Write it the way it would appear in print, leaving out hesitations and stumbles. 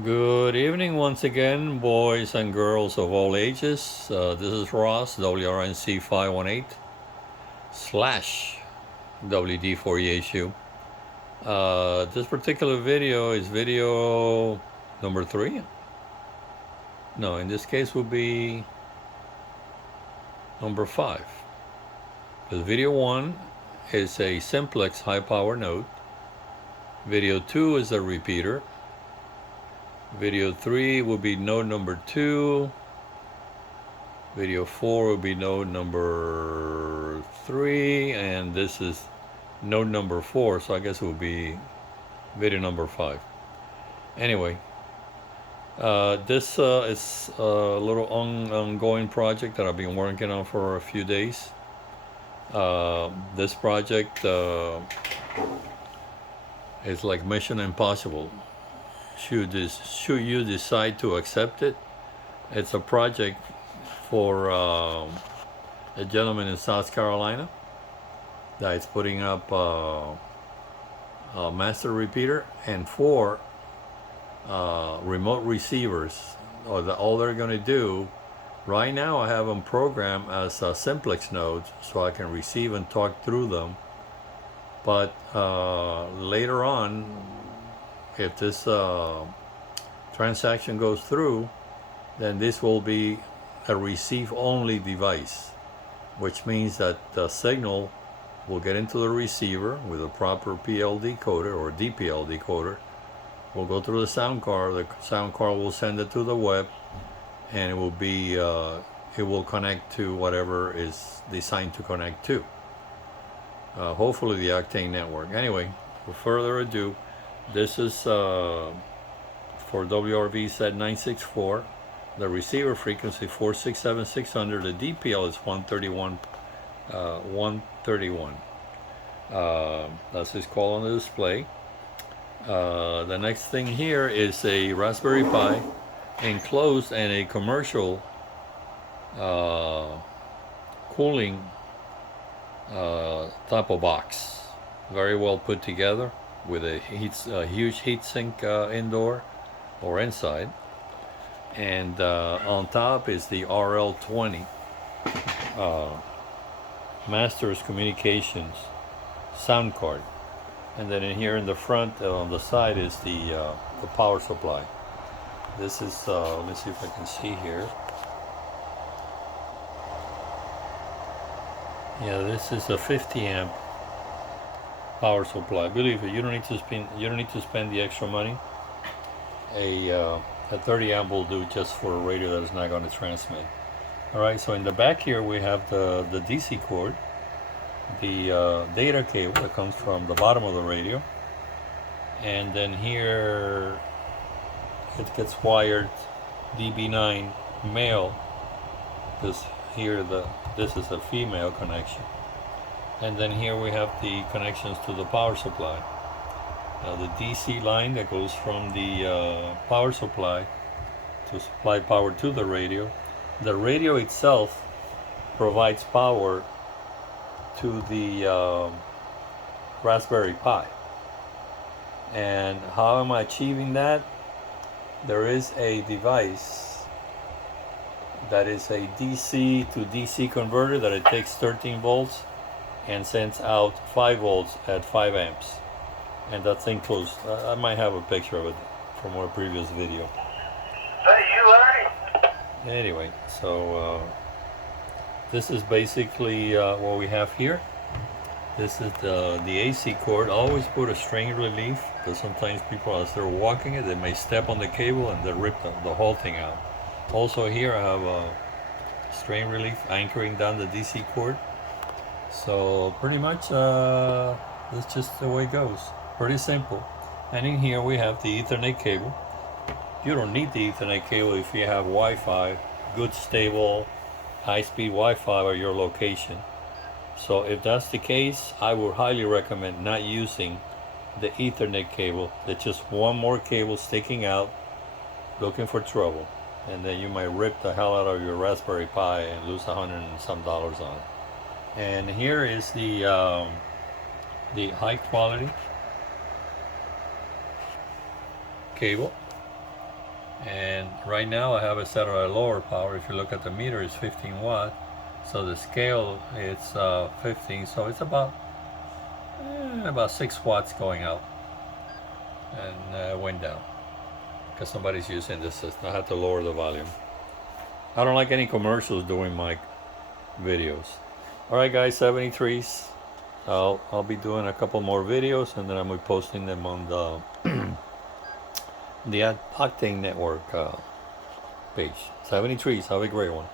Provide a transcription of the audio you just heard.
Good evening once again, boys and girls of all ages. This is Ross, WRNC518 slash WD4EHU. This particular video is video number 3. No, in this case will be number 5. Because video 1 is a simplex high power node. Video 2 is a repeater. Video 3 will be node number 2. Video 4 will be node number 3. And this is node number 4, so I guess it will be video number 5. Anyway, this is a little ongoing project that I've been working on for a few days. This project is like Mission Impossible. Should you decide to accept it, it's a project for a gentleman in South Carolina that is putting up a master repeater and 4 remote receivers. All they're going to do right now, I have them programmed as simplex nodes so I can receive and talk through them. But later on, if this transaction goes through, then this will be a receive-only device, which means that the signal will get into the receiver with a proper PL decoder or DPL decoder. Will go through the sound card. The sound card will send it to the web, and it will be it will connect to whatever is designed to connect to. Hopefully the Octane network. Anyway, without further ado, this is for WRVZ964. The receiver frequency 467-600. The DPL is 131. 131. That's his call on the display. The next thing here is a Raspberry Pi enclosed in a commercial cooling type of box. Very well put together, with a huge heat sink indoor or inside, and on top is the RL20 Masters Communications sound card, and then in here in the front on the side is the power supply. This is let me see if I can see here. Yeah, this is a 50 amp power supply. Believe it, you don't need to spend the extra money. A 30 amp will do just for a radio that is not going to transmit. All right, so in the back here we have the DC cord, the data cable that comes from the bottom of the radio, and then here it gets wired DB9 male. This is a female connection. And then here we have the connections to the power supply. The DC line that goes from the power supply to supply power to the radio. The radio itself provides power to the Raspberry Pi. And how am I achieving that? There is a device that is a DC to DC converter that it takes 13 volts and sends out 5 volts at 5 amps. And that thing close. I might have a picture of it from our previous video. Hey, you Larry? Anyway, so this is basically what we have here. This is the AC cord. Always put a strain relief, because sometimes people, as they're walking it, they may step on the cable and they rip the whole thing out. Also here I have a strain relief anchoring down the DC cord. So pretty much that's just the way it goes. Pretty simple. And in here we have the Ethernet cable. You don't need the Ethernet cable if you have Wi-Fi, good stable high-speed Wi-Fi at your location. So if that's the case, I would highly recommend not using the Ethernet cable. There's just one more cable sticking out, looking for trouble. And then you might rip the hell out of your Raspberry Pi and lose $100 and some on it. And here is the high quality cable. And right now I have it set at a lower power. If you look at the meter, it's 15 watt. So the scale, it's 15. So it's about 6 watts going out, and went down because somebody's using this system. I had to lower the volume. I don't like any commercials during my videos. All right, guys, 73s. I'll be doing a couple more videos, and then I'm be posting them on the Octane Network page. 73s. Have a great one.